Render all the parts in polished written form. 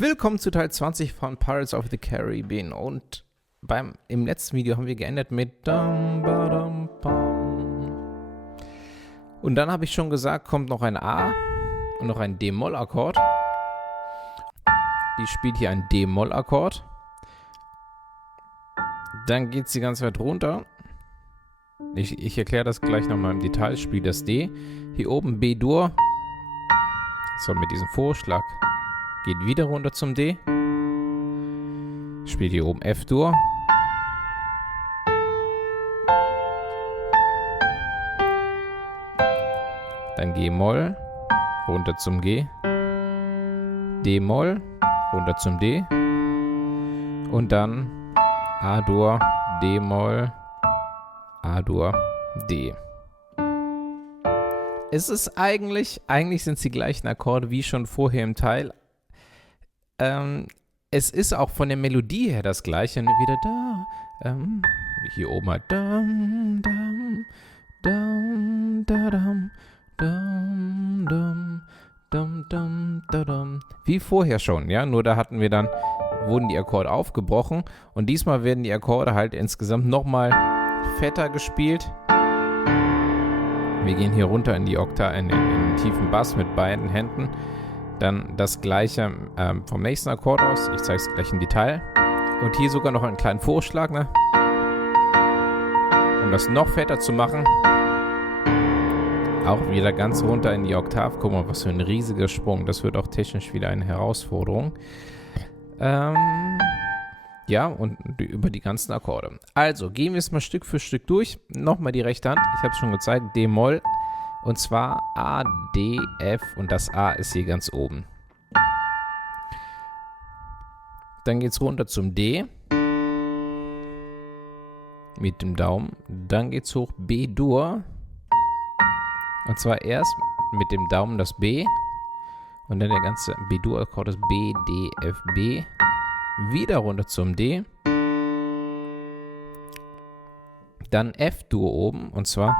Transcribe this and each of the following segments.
Willkommen zu Teil 20 von Pirates of the Caribbean und im letzten Video haben wir geendet mit Dum, ba, dum, bam. Und dann habe ich schon gesagt, kommt noch ein A und noch ein D-Moll-Akkord. Die spielt hier ein D-Moll-Akkord. Dann geht sie ganz weit runter. Ich erkläre das gleich nochmal im Detail. Spielt das D. Hier oben B-Dur. So, mit diesem Vorschlag. Geht wieder runter zum D. Spielt hier oben F-Dur. Dann G-Moll. Runter zum G. D-Moll. Runter zum D. Und dann A-Dur, D-Moll, A-Dur, D. Es ist eigentlich sind es die gleichen Akkorde wie schon vorher im Teil. Es ist auch von der Melodie her das gleiche. Wieder da, hier oben halt dum, dum, dum, da, dum, dum, dum, dum, dum, da, dum. Wie vorher schon, ja. Nur da wurden die Akkorde aufgebrochen und diesmal werden die Akkorde halt insgesamt nochmal fetter gespielt. Wir gehen hier runter in die in den tiefen Bass mit beiden Händen. Dann das gleiche vom nächsten Akkord aus. Ich zeige es gleich im Detail. Und hier sogar noch einen kleinen Vorschlag, ne? Um das noch fetter zu machen. Auch wieder ganz runter in die Oktav. Guck mal, was für ein riesiger Sprung. Das wird auch technisch wieder eine Herausforderung. Ja, und über die ganzen Akkorde. Also, gehen wir es mal Stück für Stück durch. Nochmal die rechte Hand. Ich habe es schon gezeigt. D-Moll. Und zwar A, D, F und das A ist hier ganz oben. Dann geht es runter zum D. Mit dem Daumen. Dann geht es hoch B-Dur. Und zwar erst mit dem Daumen das B. Und dann der ganze B-Dur-Akkord ist B, D, F, B. Wieder runter zum D. Dann F-Dur oben. Und zwar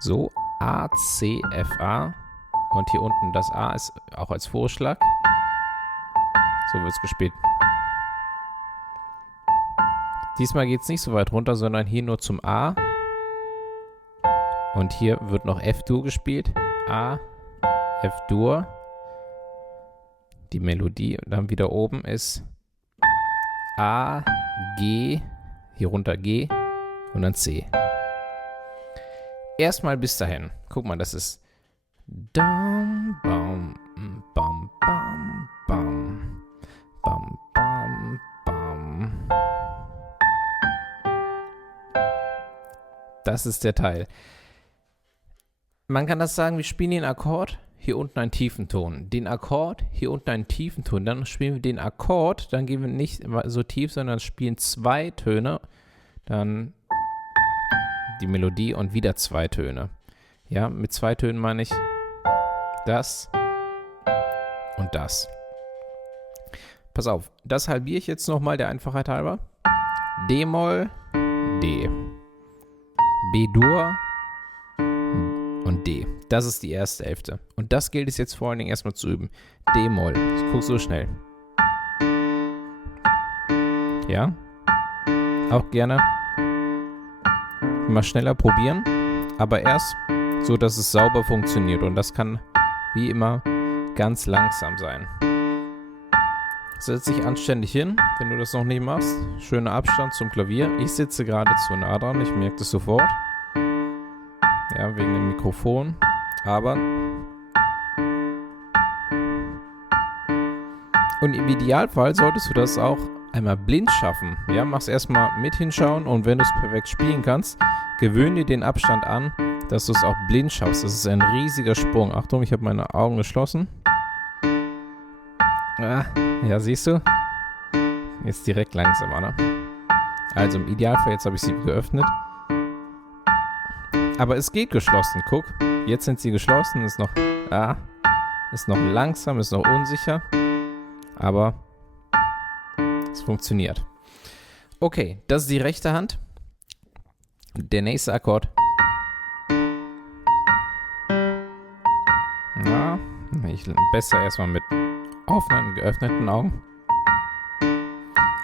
so, A, C, F, A. Und hier unten das A ist auch als Vorschlag. So wird es gespielt. Diesmal geht es nicht so weit runter, sondern hier nur zum A. Und hier wird noch F-Dur gespielt. A, F-Dur. Die Melodie dann wieder oben ist A, G, hier runter G und dann C. Erstmal bis dahin. Guck mal, das ist dum, bam, bam, bam, bam, bam, bam, bam. Das ist der Teil. Man kann das sagen, wir spielen den Akkord, hier unten einen tiefen Ton. Den Akkord, hier unten einen tiefen Ton. Dann spielen wir den Akkord, dann gehen wir nicht so tief, sondern spielen zwei Töne. Dann die Melodie und wieder zwei Töne. Ja, mit zwei Tönen meine ich das und das. Pass auf, das halbiere ich jetzt nochmal der Einfachheit halber. D-Moll, D. B-Dur und D. Das ist die erste Hälfte. Und das gilt es jetzt vor allen Dingen erstmal zu üben. D-Moll. Ich gucke so schnell. Ja? Auch gerne mal schneller probieren, aber erst so, dass es sauber funktioniert. Und das kann, wie immer, ganz langsam sein. Setz dich anständig hin, wenn du das noch nicht machst. Schöner Abstand zum Klavier. Ich sitze gerade zu nah dran, ich merke das sofort. Ja, wegen dem Mikrofon. Aber und im Idealfall solltest du das auch einmal blind schaffen. Ja, mach's erstmal mit hinschauen und wenn du es perfekt spielen kannst, gewöhne dir den Abstand an, dass du es auch blind schaffst. Das ist ein riesiger Sprung. Achtung, ich habe meine Augen geschlossen. Ja, siehst du? Jetzt direkt langsamer, ne? Also im Idealfall, jetzt habe ich sie geöffnet. Aber es geht geschlossen, guck. Jetzt sind sie geschlossen, ist noch langsam, ist noch unsicher. Aber es funktioniert. Okay, das ist die rechte Hand. Der nächste Akkord. Ja, besser erstmal mit offenen, geöffneten Augen.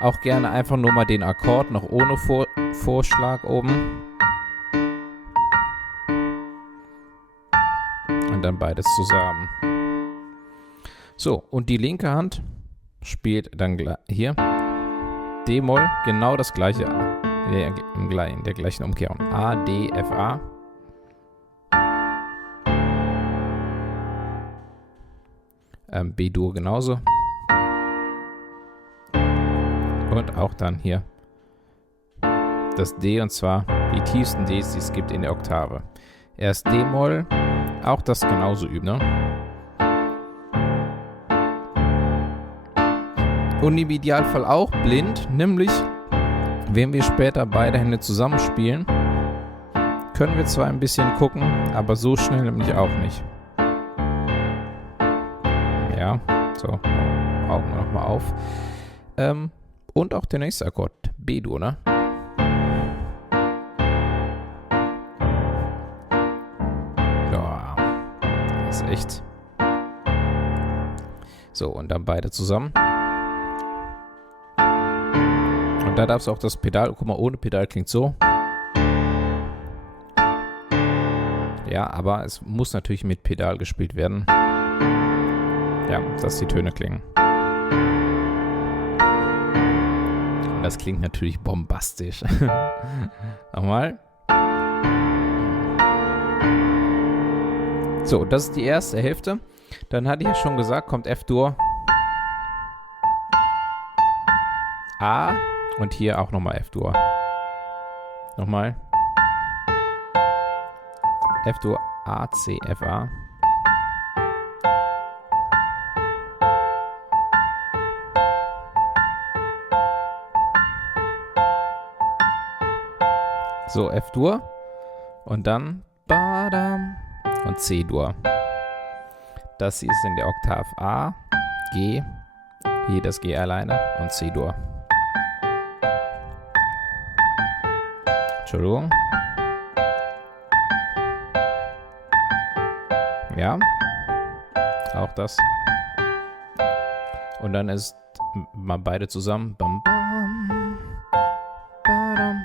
Auch gerne einfach nur mal den Akkord noch ohne Vorschlag oben. Und dann beides zusammen. So, und die linke Hand spielt dann hier D-Moll, genau das gleiche, in der gleichen Umkehrung. A, D, F, A. B-Dur genauso. Und auch dann hier das D, und zwar die tiefsten Ds, die es gibt in der Oktave. Erst D-Moll, auch das genauso üben, ne? Und im Idealfall auch blind, nämlich, wenn wir später beide Hände zusammenspielen, können wir zwar ein bisschen gucken, aber so schnell nämlich auch nicht. Ja, so, Augen nochmal auf. Und auch der nächste Akkord, B-Dur, ne? Ja, das ist echt. So, und dann beide zusammen. Und da darfst du auch das Pedal, guck mal, ohne Pedal klingt so. Ja, aber es muss natürlich mit Pedal gespielt werden. Ja, dass die Töne klingen. Und das klingt natürlich bombastisch. Nochmal. So, das ist die erste Hälfte. Dann hatte ich ja schon gesagt, kommt F-Dur. A. Und hier auch nochmal F-Dur. Nochmal. F-Dur, A, C, F, A. So, F-Dur. Und dann Badam und C-Dur. Das hier ist in der Oktav A, G, hier das G alleine und C-Dur. Entschuldigung. Ja, auch das. Und dann ist mal beide zusammen. Bam, bam, badam.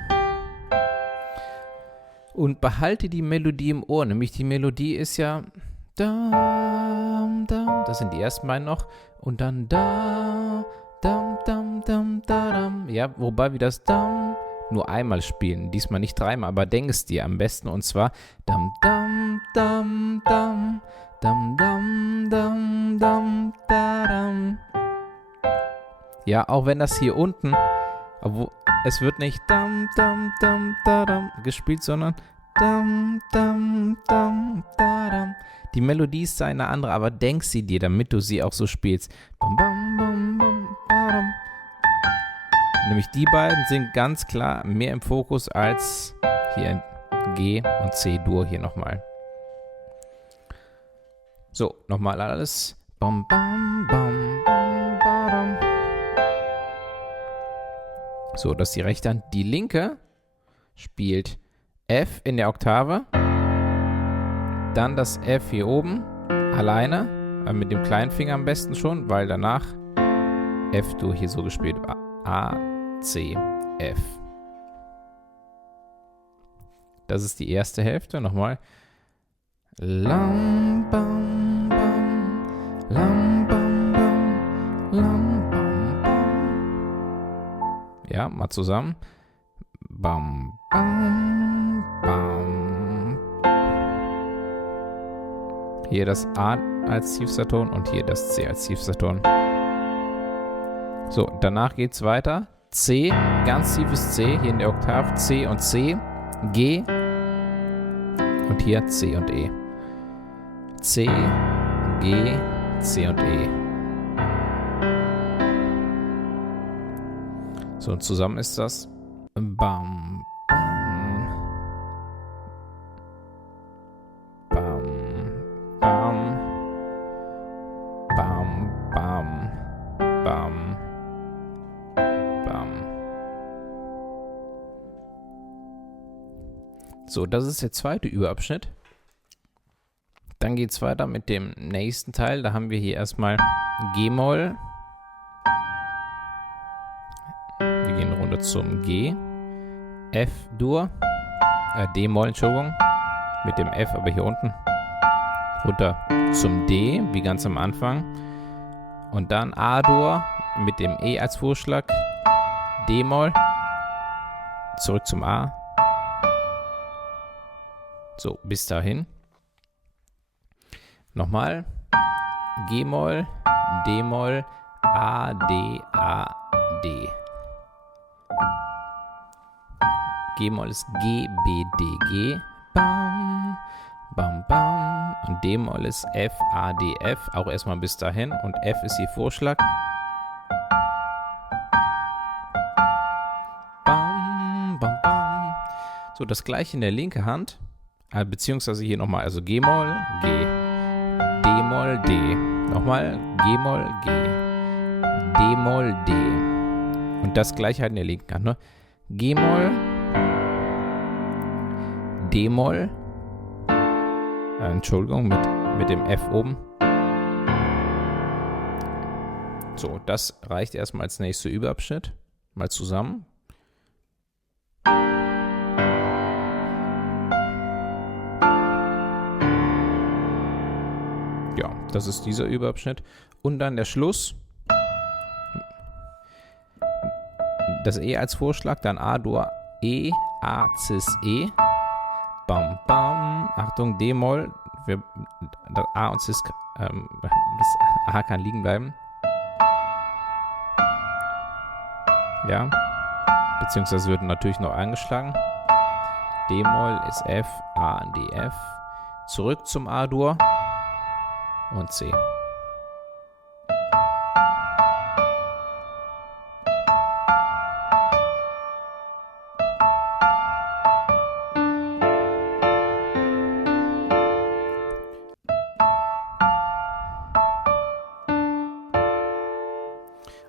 Und behalte die Melodie im Ohr. Nämlich die Melodie ist ja dam, dam. Das sind die ersten beiden noch. Und dann da, dam, dam, dam, da, dam. Ja, wobei wir das dam nur einmal spielen. Diesmal nicht dreimal, aber denk es dir am besten. Und zwar dam, dam, dam, dam, dam, dam, dam, dam, da, dam. Ja, auch wenn das hier unten, obwohl es wird nicht dam, dam, dam, da, dam gespielt, sondern dam, dam, dam, da, dam. Die Melodie ist eine andere, aber denk sie dir, damit du sie auch so spielst. Bam, bam, bam, bam, badam. Nämlich die beiden sind ganz klar mehr im Fokus als hier in G und C-Dur hier nochmal. So, nochmal alles. Bam, bam, bam, bam, badam. So, das ist die rechte Hand. Die linke spielt F in der Oktave. Dann das F hier oben alleine. Mit dem kleinen Finger am besten schon, weil danach F-Dur hier so gespielt. A, C, F. Das ist die erste Hälfte. Nochmal. Lam, bam, bam, lam, bam, bam, lam, bam, bam. Ja, mal zusammen. Bam, bam, bam. Hier das A als tiefster Ton und hier das C als tiefster Ton. So, danach geht's weiter. C, ganz tiefes C, hier in der Oktav, C und C, G und hier C und E. C, G, C und E. So, und zusammen ist das Bam, bam, bam, bam, bam, bam, bam, bam. So, das ist der zweite Überabschnitt. Dann geht es weiter mit dem nächsten Teil. Da haben wir hier erstmal G-Moll. Wir gehen runter zum G. F-Dur. D-Moll, Entschuldigung. Mit dem F, aber hier unten. Runter zum D, wie ganz am Anfang. Und dann A-Dur mit dem E als Vorschlag. D-Moll. Zurück zum A. So, bis dahin. Nochmal. G-Moll, D-Moll, A, D, A, D. G-Moll ist G, B, D, G. Bam, bam, bam. Und D-Moll ist F, A, D, F. Auch erstmal bis dahin. Und F ist ihr Vorschlag. Bam, bam, bam. So, das gleiche in der linken Hand. Beziehungsweise hier nochmal. Also G-Moll, G. D-Moll, D. Nochmal. G-Moll, G. D-Moll, D. Und das gleiche halt in der linken Hand. Ne? G-Moll. D-Moll. Entschuldigung, mit dem F oben. So, das reicht erstmal als nächster Überabschnitt. Mal zusammen. Ja, das ist dieser Überabschnitt. Und dann der Schluss. Das E als Vorschlag, dann A-Dur, E, A, Cis, E. Bam, bam. Achtung, D-Moll. Das A und Cis, das A kann liegen bleiben. Ja. Beziehungsweise wird natürlich noch angeschlagen. D-Moll ist F, A, D, F. Zurück zum A-Dur. Und C.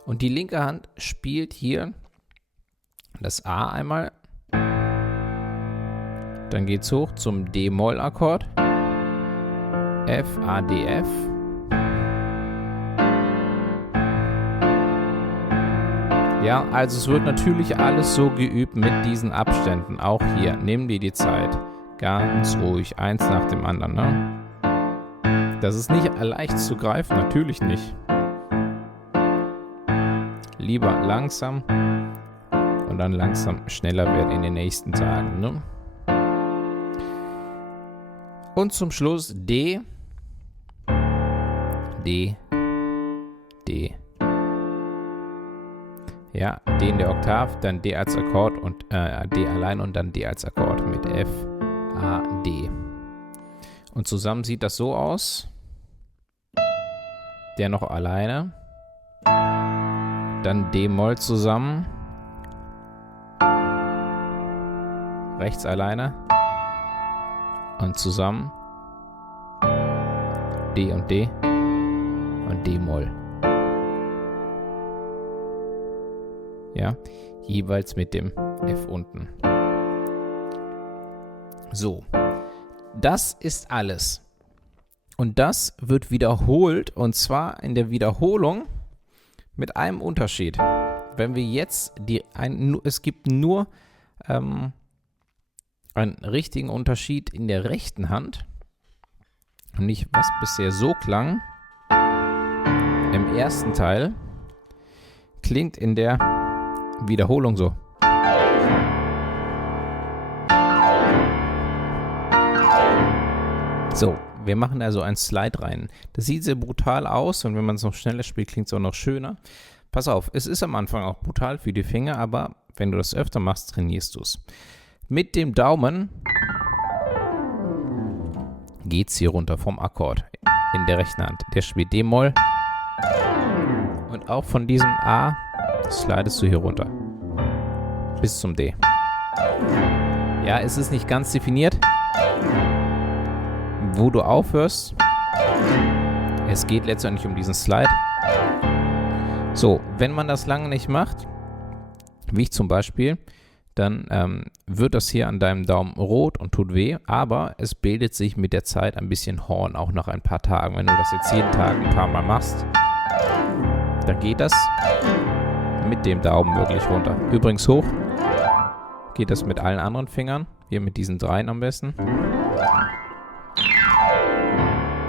Und die linke Hand spielt hier das A einmal. Dann geht es hoch zum D-Moll-Akkord. F, A, D, F. Ja, also es wird natürlich alles so geübt mit diesen Abständen. Auch hier, nimm dir die Zeit. Ganz ruhig, eins nach dem anderen. Ne? Das ist nicht leicht zu greifen, natürlich nicht. Lieber langsam und dann langsam schneller werden in den nächsten Tagen. Ne? Und zum Schluss D, D, D. Ja, D in der Oktav, dann D als Akkord und D allein und dann D als Akkord mit F, A, D. Und zusammen sieht das so aus. Der noch alleine. Dann D-Moll zusammen. Rechts alleine. Und zusammen. D und D. Und D-Moll. Ja, jeweils mit dem F unten. So, das ist alles. Und das wird wiederholt, und zwar in der Wiederholung mit einem Unterschied. Wenn wir jetzt es gibt nur einen richtigen Unterschied in der rechten Hand. Nicht, was bisher so klang. Im ersten Teil klingt in der Wiederholung so. So, wir machen also ein Slide rein. Das sieht sehr brutal aus und wenn man es noch schneller spielt, klingt es auch noch schöner. Pass auf, es ist am Anfang auch brutal für die Finger, aber wenn du das öfter machst, trainierst du es. Mit dem Daumen geht es hier runter vom Akkord in der rechten Hand. Der spielt D-Moll und auch von diesem A slidest du hier runter bis zum D. Ja, es ist nicht ganz definiert, wo du aufhörst. Es geht letztendlich um diesen Slide. So, wenn man das lange nicht macht, wie ich zum Beispiel, dann wird das hier an deinem Daumen rot und tut weh, aber es bildet sich mit der Zeit ein bisschen Horn, auch nach ein paar Tagen. Wenn du das jetzt jeden Tag ein paar Mal machst, dann geht das mit dem Daumen wirklich runter. Übrigens hoch geht das mit allen anderen Fingern. Hier mit diesen 3 am besten.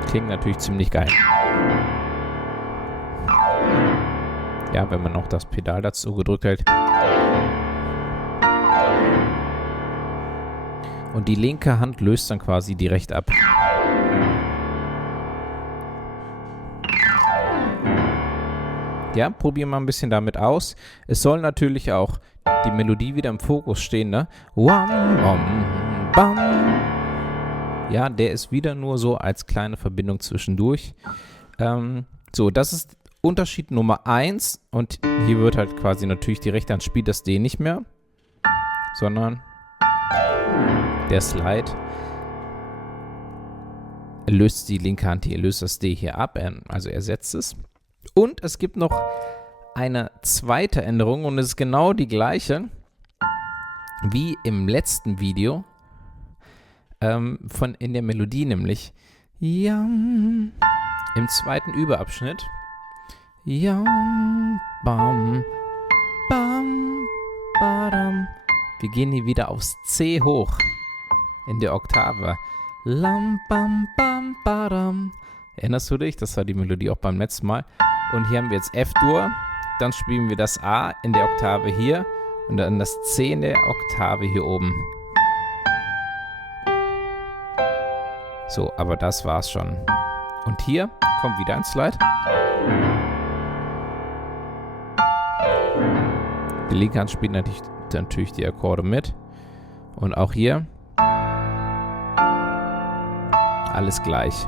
Klingt natürlich ziemlich geil. Ja, wenn man noch das Pedal dazu gedrückt hält. Und die linke Hand löst dann quasi direkt ab. Ja, probieren wir ein bisschen damit aus. Es soll natürlich auch die Melodie wieder im Fokus stehen, ne? Wam, wam, bam. Ja, der ist wieder nur so als kleine Verbindung zwischendurch. So, das ist Unterschied Nummer 1. Und hier wird halt quasi natürlich die rechte Hand spielt das D nicht mehr, sondern der Slide löst die linke Hand hier, löst das D hier ab, also ersetzt es. Und es gibt noch eine zweite Änderung und es ist genau die gleiche wie im letzten Video in der Melodie, nämlich Yam, im zweiten Überabschnitt. Yam, bam, bam, badam. Wir gehen hier wieder aufs C hoch in der Oktave. Lam, bam, bam, badam. Erinnerst du dich? Das war die Melodie auch beim letzten Mal. Und hier haben wir jetzt F-Dur, dann spielen wir das A in der Oktave hier und dann das C in der Oktave hier oben. So, aber das war's schon. Und hier kommt wieder ein Slide. Die linke Hand spielt natürlich die Akkorde mit. Und auch hier alles gleich.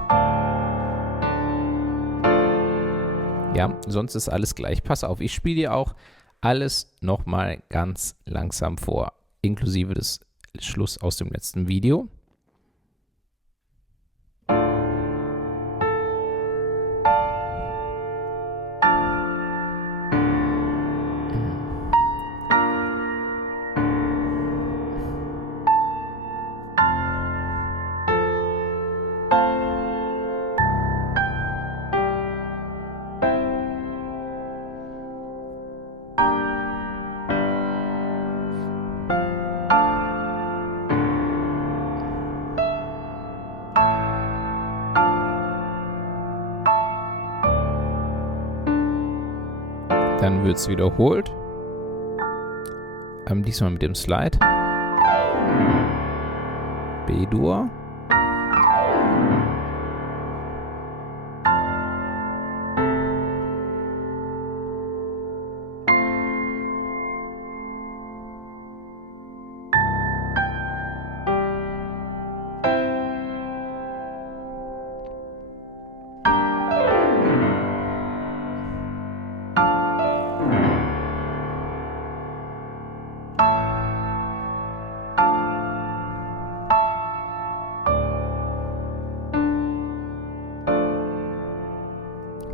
Ja, sonst ist alles gleich. Pass auf, ich spiele dir auch alles nochmal ganz langsam vor, inklusive des Schluss aus dem letzten Video. Dann wird es wiederholt. Diesmal mit dem Slide. B-Dur.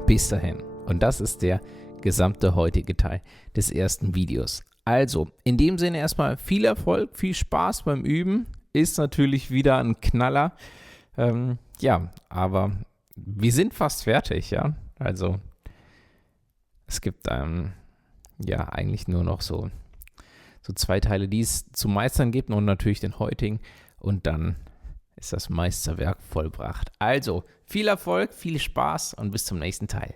Bis dahin. Und das ist der gesamte heutige Teil des ersten Videos. Also, in dem Sinne erstmal viel Erfolg, viel Spaß beim Üben. Ist natürlich wieder ein Knaller. Ja, aber wir sind fast fertig, ja. Also, es gibt ja eigentlich nur noch so 2 Teile, die es zu meistern gibt und natürlich den heutigen. Und dann ist das Meisterwerk vollbracht. Also, viel Erfolg, viel Spaß und bis zum nächsten Teil.